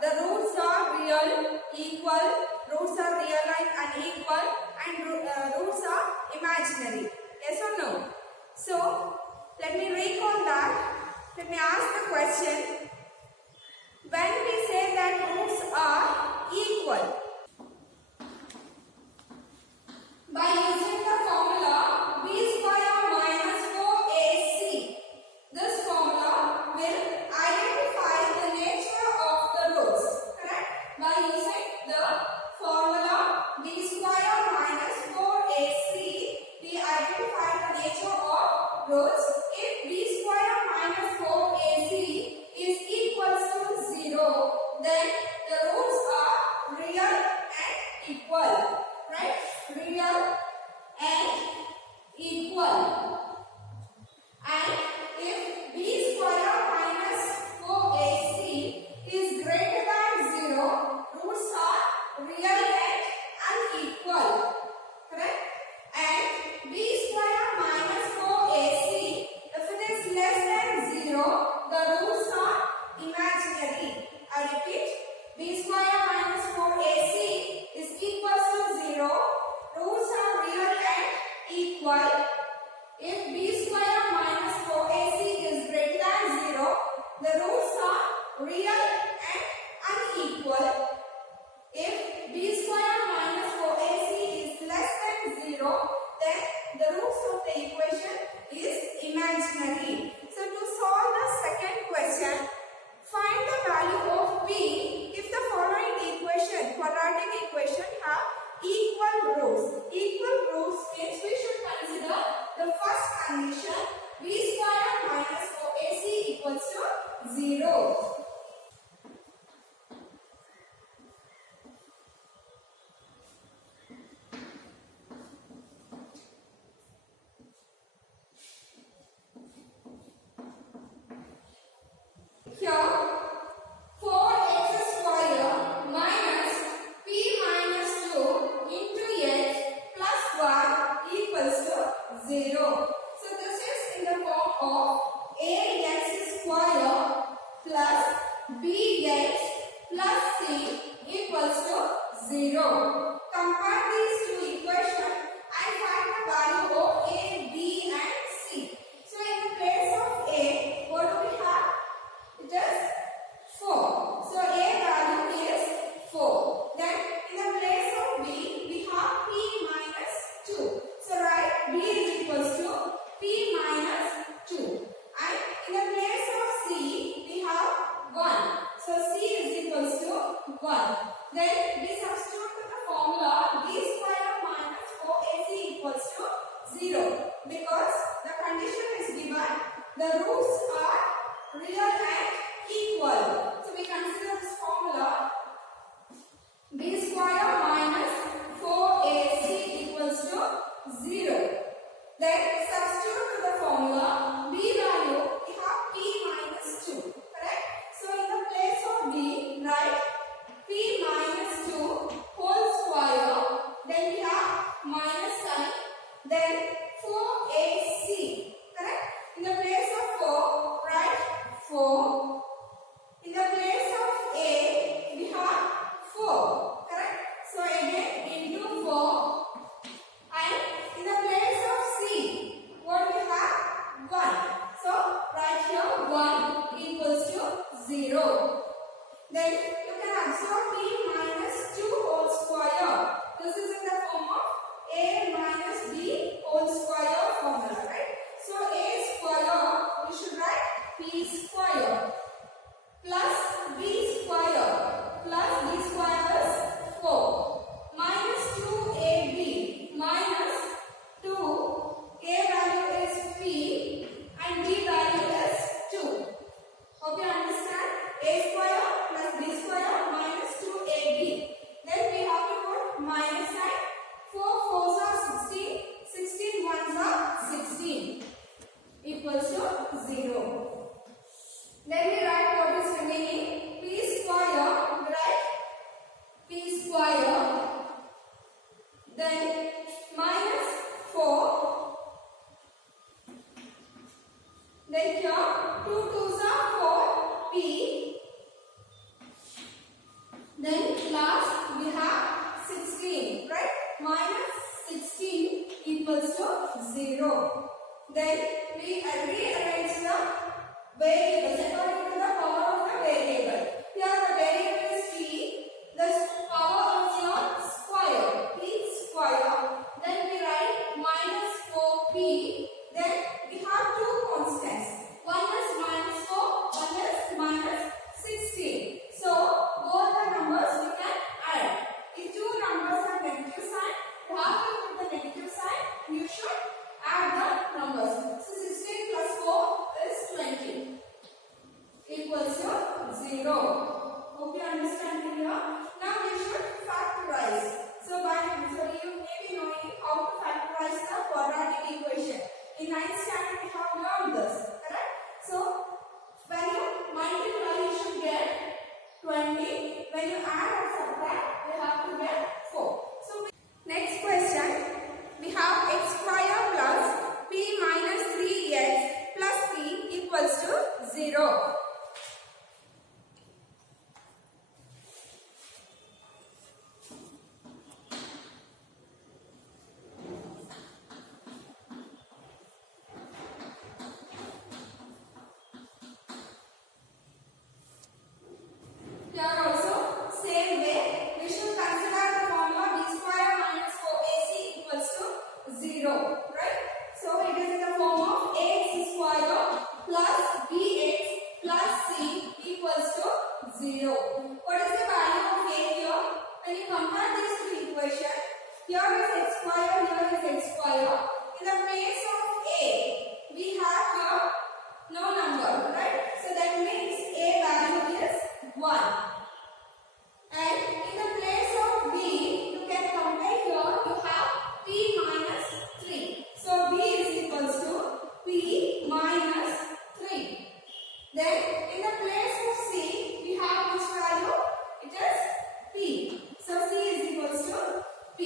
the roots are real, equal, roots are real and unequal, and roots are imaginary. Yes or no? So, let me recall that. Let me ask the question. When we say that roots are equal, by using the formula b square minus 4ac, this formula will identify the nature of the roots. Correct? By using the formula b square minus 4ac, we identify the nature of roots. If b square minus 4ac is equals to 0, then the roots are real and equal. Right? Real and equal. And if b square minus 4ac is greater than 0, roots are real and unequal. Correct? And b square minus 4ac, if it is less than 0, the roots are imaginary. I repeat, b square minus 4ac is equals to 0. Roots are real and equal. If b square minus 4ac is greater than 0, the roots are real and unequal. If b square minus 4ac is less than 0, then the roots of the equation is imaginary. So to solve the second question, find the value of b if the following equation, quadratic equation, have equal roots. Equal roots means we should consider the first condition, b square minus 4ac equals to 0. Here, 4x square minus p minus 2 into x plus 1 equals to 0. So this is in the form of ax square plus bx plus c equals to 0. Compare these two equations and find the value of a, b and c. So in the place of a, what do we have? It is 4. So a value is 4. Then in the place of b, we have p minus 2. So write b is equals to p minus 2. And in the place of c, we have 1. So c is equals to 1. Then we substitute to the formula b square minus 4ac equals to 0. Because the condition is given, the roots are real and equal. So we consider this formula b square minus 4ac equals to 0. Then substitute to the formula b value, we have p minus 2. Correct? So in the place of b, write p minus 2 whole square. Then we have minus sign. Then 4ac. Correct? In the place of 4, write 4. In the place of a, we have 4. Correct? So again into 4. And in the place of c, what we have? 1. So write here 1 equals to 0. Then you can absorb p minus 2 whole square. This is in the form of a minus b whole square formula, right? So a square, we should write p square plus b square plus b square is 4 minus 2ab minus 2, a value is p and b value is 2. Hope you understand. A square plus b square minus 2ab. Then we have to put minus sign. 4 4s are 16, 16 1s are 16 equals to 0. Then we write what is remaining. P square, write p square. Then minus 4. Then here 2 2s are 4 p equals to 0. Hope you understand here. Now we should factorize. So you may be knowing how to factorize the quadratic equation. In 9th standard we have learned this, correct? So when you multiply you should get 20. When you add or subtract you have to get 4. So next question, we have x square plus p minus 3x plus p equals to 0. Here also same way we should consider the formula b square minus 4ac equals to 0, right? So it is in the form of ax square plus bx plus c equals to 0. What is the value of a here? When you compare these two equations, here is x square, here is x square. In the place of a, we have here no number, right? So that means a value is 1. And in the place of b, you can compare here, you have p minus 3. So b is equals to p minus 3. Then in the place of c, we have which value? It is p. So c is equals to p.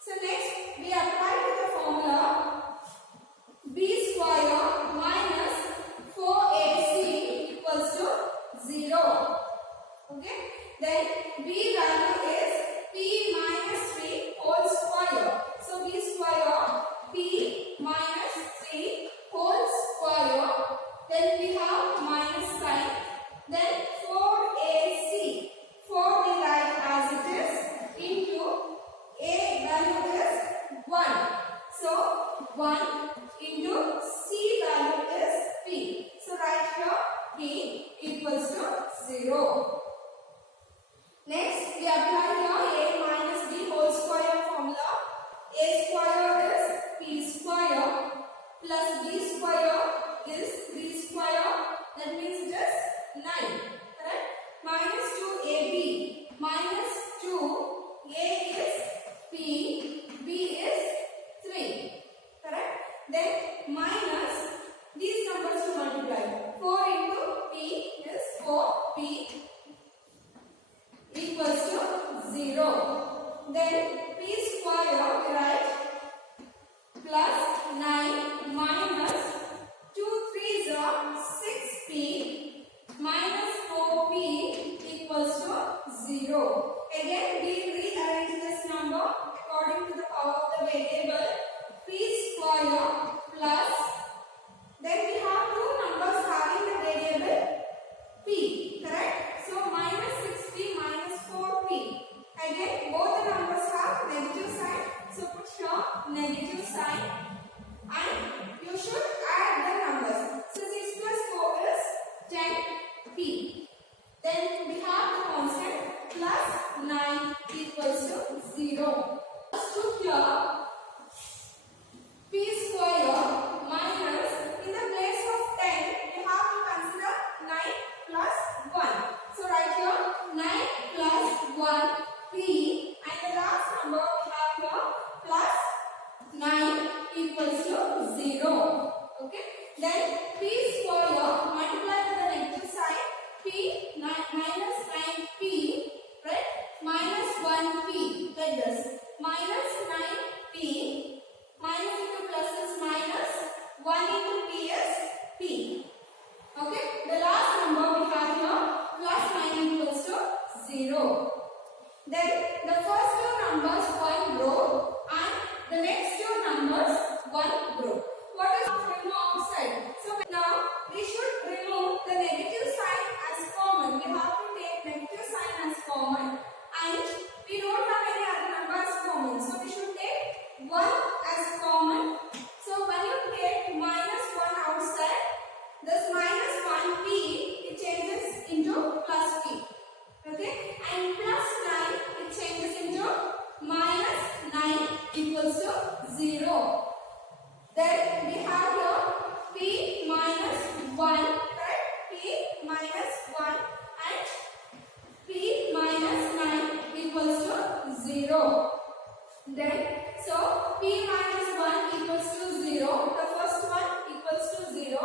So next we apply to the formula b square minus 4ac equals to 0. Okay. Then b value is p minus 3 whole square. So b square p minus 3 whole square. Then we have minus sign minus 1 and p minus 9 equals to 0. Then, so p minus 1 equals to 0. The first one equals to 0.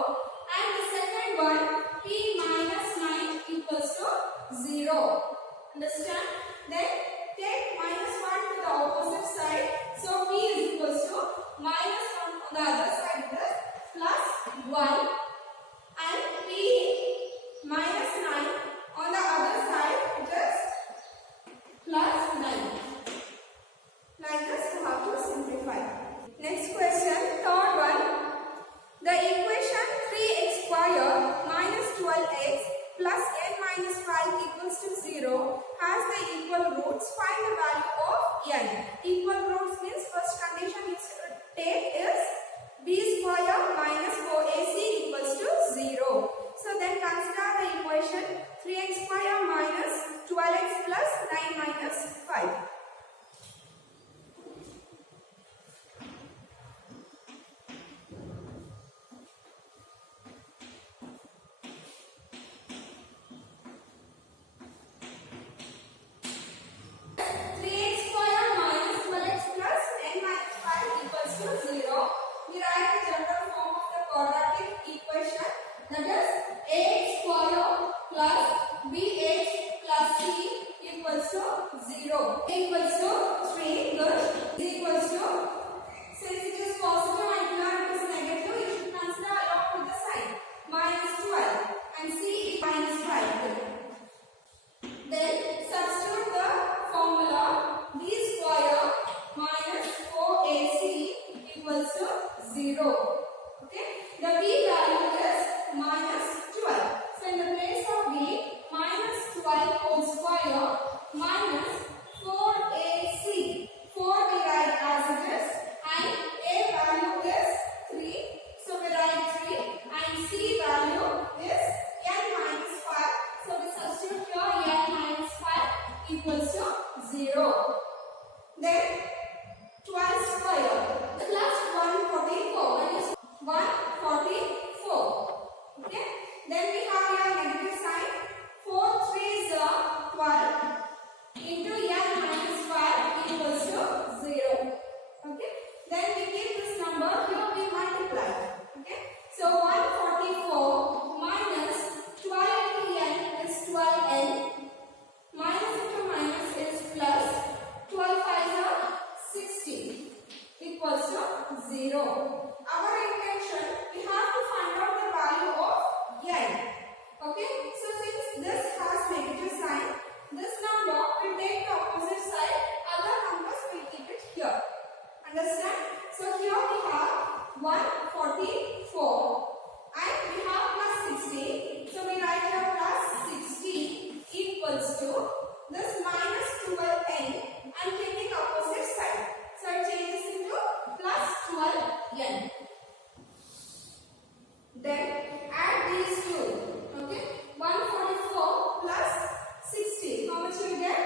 And the second one, p minus 9 equals to 0. Understand? Then, take minus 1 to the opposite side. So, p is equals to minus 1 on the other side is plus 1. And p minus 9 on the other side it is plus 9. Like this you have to simplify. Next question, third one. The equation 3x square minus 12x plus n minus 5 equals to 0 has the equal roots. Find the value of n. Equal roots means first condition you should take is b square minus 4ac equals to 0. So then consider the equation 3x square minus 12x plus 9 minus 5. We write the general form of the quadratic equation, that is ax square plus bx plus c equals to 0. Equals to 3, good. Is equals to, since it is positive and here it is negative, you should consider along with the sign minus 12 and c is minus 5. Good. Then substitute the formula b square minus 4ac equals to 0. Okay. The b value is minus 12. So in the place of b, minus 12 whole square minus 4ac. 4 we write as it is and a value is 3. So we write 3 and c value is n minus 5. So we substitute here n minus 5 equals to 0. Then 12 square plus 144. That is 144. Okay. Then we have here negative sign. 4 3s are 12 into n minus 5 equals to 0. Okay. Then we keep this number here, we multiply. Okay. So 144 minus 12 into n is 12n. Minus into minus is plus 12 5s are 60 equals to 0. Our intention, we have to find out the value of n. Okay. So since this has negative sign, this number will take the opposite side. Other numbers will keep it here. Understand? So here we have 144 and we have plus 60. So we write here plus 60 equals to this minus 12n and taking opposite side. So it changes into plus 12n. Then add these two. Okay. 144 plus 60. How much you get?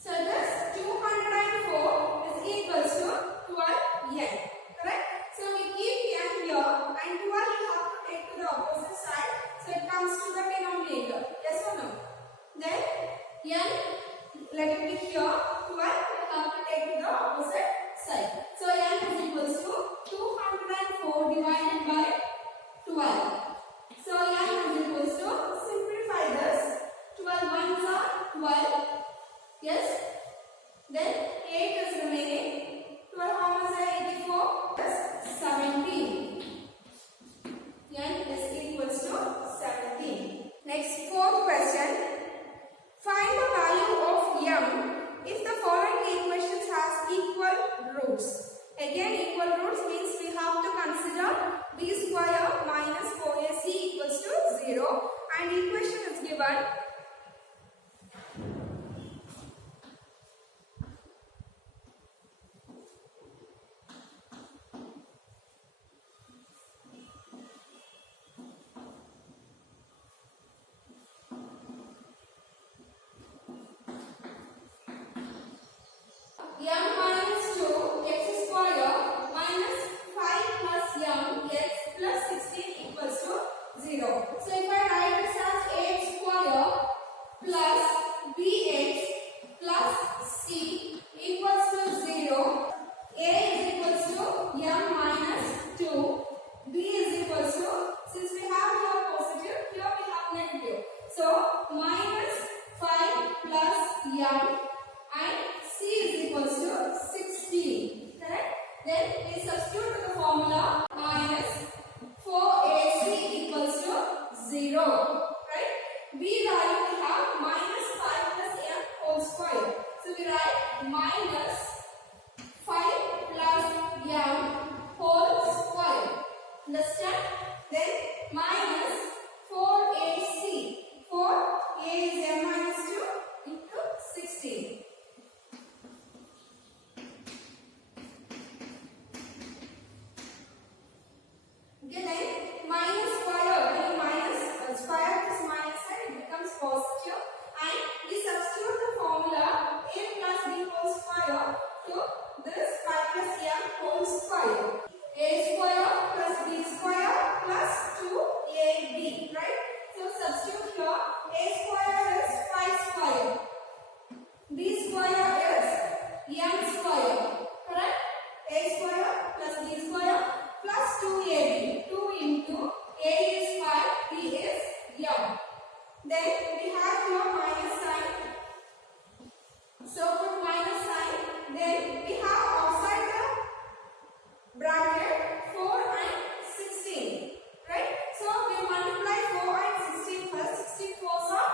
So this 204 is equals to 12n. Correct? So we keep n here and 12 you have to take to the opposite side. So it comes to the denominator. Yes or no? Then n, let it be here. 12 you have to take to the opposite side. So n is equals to 204 divided by 12. So n is equals to, simplify this. 12 ones are 12. Yes. Then 8 is remaining. 12 how much is 84? Plus 17. N is equals to 17. Next, fourth question. Find the value of m if the following equations has equal roots. Again, equal roots means we have to consider b square minus 4ac equals to 0 and equation is given. m minus 2 x whole square. A square plus B square plus 2AB, right? So substitute here. A square is 5 square. B square is M square. Correct? A square plus B square plus 2AB. 2 into A is 5, B is M. Then we have here minus sign. So put minus sign. Then we have outside the bracket 4 and 16. Right? So we multiply 4 and 16 first. 16 4s are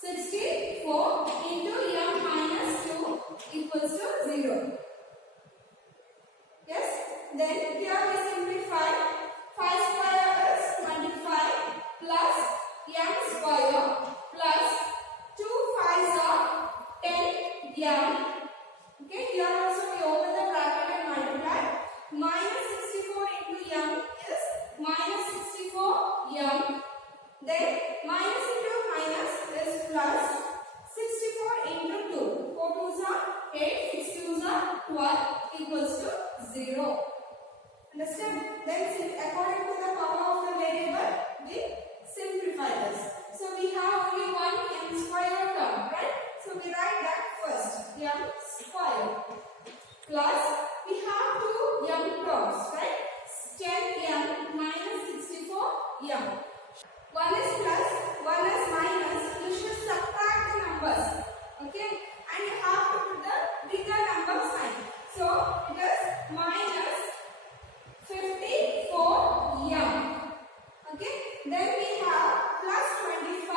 64 into M minus 2 equals to 0. Yes? Then here we simplify. 5 square is 25 plus M square plus 2 5s are 10 M. Okay, here also we open the bracket and multiply. Minus 64 into M is minus 64 M. Then minus into minus is plus 64 into 2. 4 2s are 8, 6 2s are 12 equals to 0. Understand? Then according to the power of the variable, we simplify this. So we have only one M square term, right? So we write that first. M square plus we have two M terms, right? 10M minus 64M. One is plus, one is minus. You should subtract the numbers. Okay? And you have to put the bigger number sign. So it is minus 54M. Okay? Then we have plus 25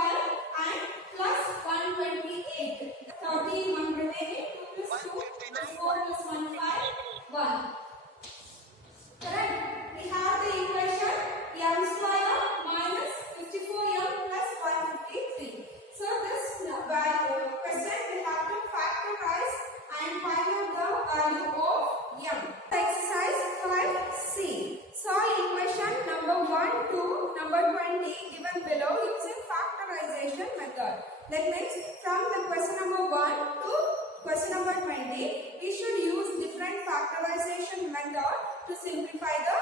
and plus 128. 13, 1 remaining. 2 plus 2 plus 4 plus 1, 5, 1. Correct? We have the equation M square minus 54M plus 153. So this question we have to factorize and find out the value of M. Exercise 5C. Solve equation number 1 to number 20 given below using factorization method. That means from the question number 1 to question number 20, we should use different factorization method to simplify the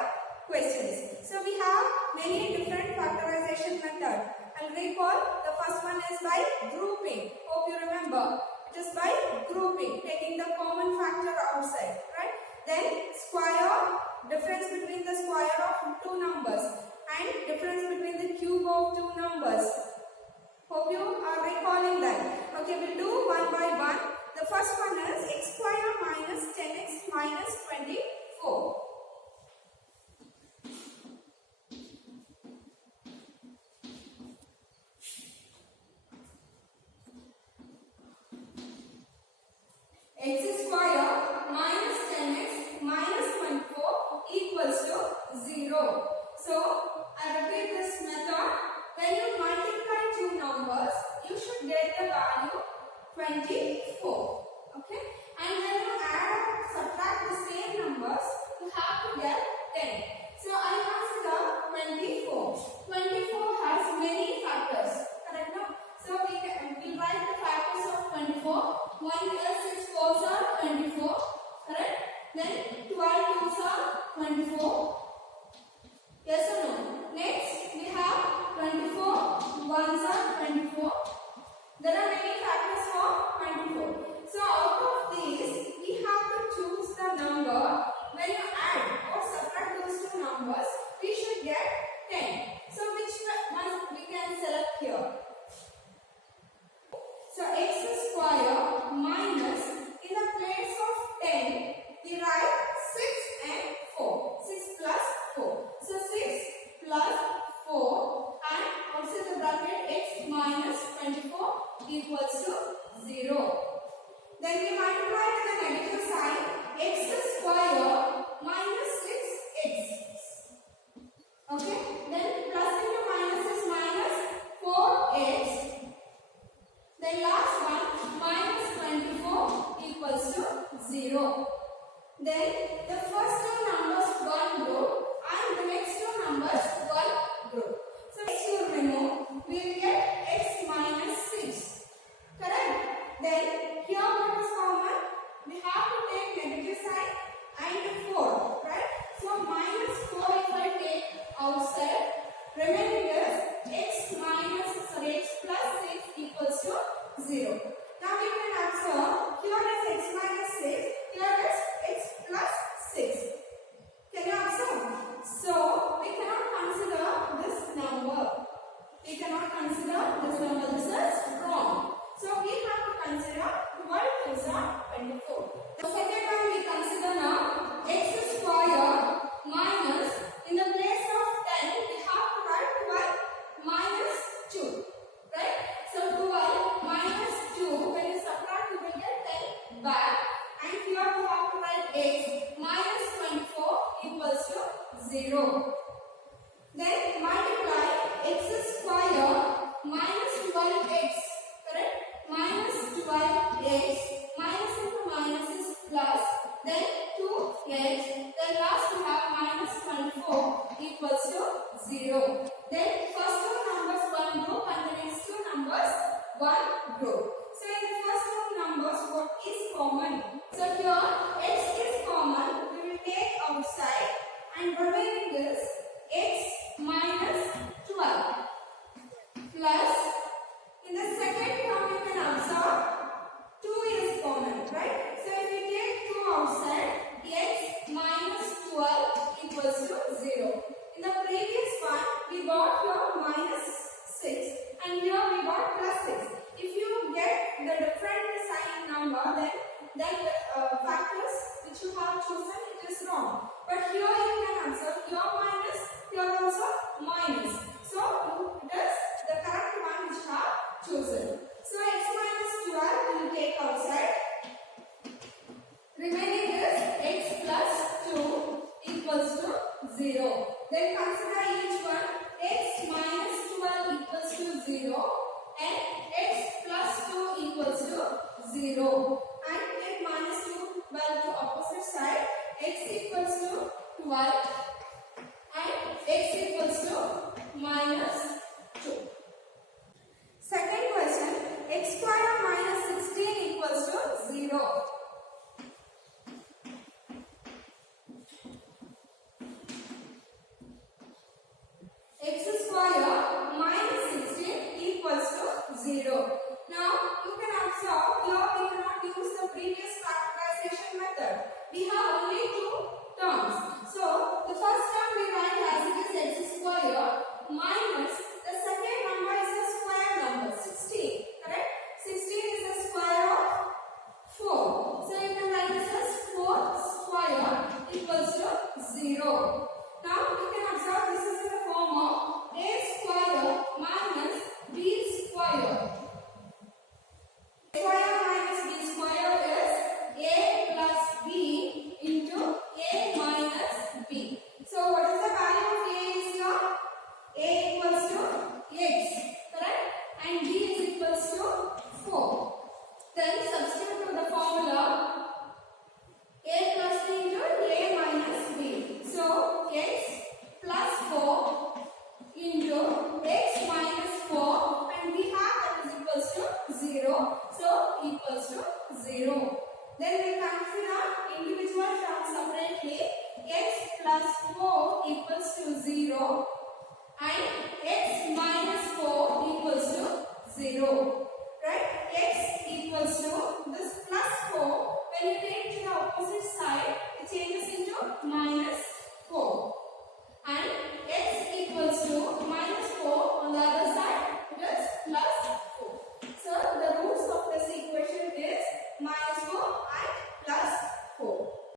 questions. So we have many different factorization methods. I'll recall the first one is by grouping. Hope you remember. It is by grouping, taking the common factor outside, right? Then square, difference between the square of two numbers and difference between the cube of two numbers. Hope you are recalling that. Okay, we'll do one by one. The first one is x square minus 10x minus 24. X square minus 10x minus 24 equals to 0. So, I repeat this method. When you multiply two numbers, you should get the value 24. Okay? And when you add or subtract the same numbers, you have to get 10. So, I consider 24. 24 has many factors. Correct? No? So, we write the factors of 24. 1 is 6 4s are 24. Correct? Then 12 2s are 24. Yes or no? Next, we have 24 1s are 24. There are many factors for 24. So, out of these, we have to choose the number. When you add or subtract those two numbers, we should get 10. So, which one we can select here? So, x square minus, in the place of 10, we write 6 and 4. 6 plus 4. So, 6 plus 4 and outside the bracket x minus 24 equals to 0. Then we multiply with the negative sign. X square minus 6x. Okay. Then plus into minus is minus 4x. Then last one minus 24 equals to 0. Then the first two numbers one group and the next two numbers one group. So next you remove, we will get x minus 6. Correct? Then here what is common? We have to take negative sign and 4. 0. Then multiply x square minus 12x. Correct? Minus 12x. Minus into minus is plus. Then 2x. Then last we have minus 24 equals to 0. Then first two numbers one group and the next two numbers one group. So in the first two numbers what is common? So here x is common. We will take outside and remaining is x minus 12 plus in the second term you can observe 2 is common, right? So if you take 2 outside, x minus 12 equals to 0. In the previous one we got here minus 6 and here we got plus 6. If you get the different sign number then the factors which you have chosen it is wrong. But here you can observe here minus, here also minus. So it is the correct one which you have chosen. So x minus 12 we will take outside. Remaining is x plus 2 equals to 0. Then consider each one. X minus 12 equals to 0 and x plus 2 equals to 0. And take minus 2 well to opposite side. X equals to 12 and x equals to minus 2. Second question, x square minus 16 equals to 0. X square minus 16 equals to 0. Now you can observe here we cannot use the previous factorization method. We have only two terms. So the first term we write as it is x square minus the second number is a square number 16. Correct? 16 is the square of 4. So you can write this as 4 square equals to 0. Now you can observe this is in the form of a square minus b square. Square minus b square is a plus b into a minus b. So what is the value of a is here? A equals to x, correct? And b is equals to 4. Then substitute to the formula a plus b into a minus b. So x plus 4 into x minus 4 and we have that is equals to 0. So equals to 0. Then we consider individual terms separately. X plus 4 equals to 0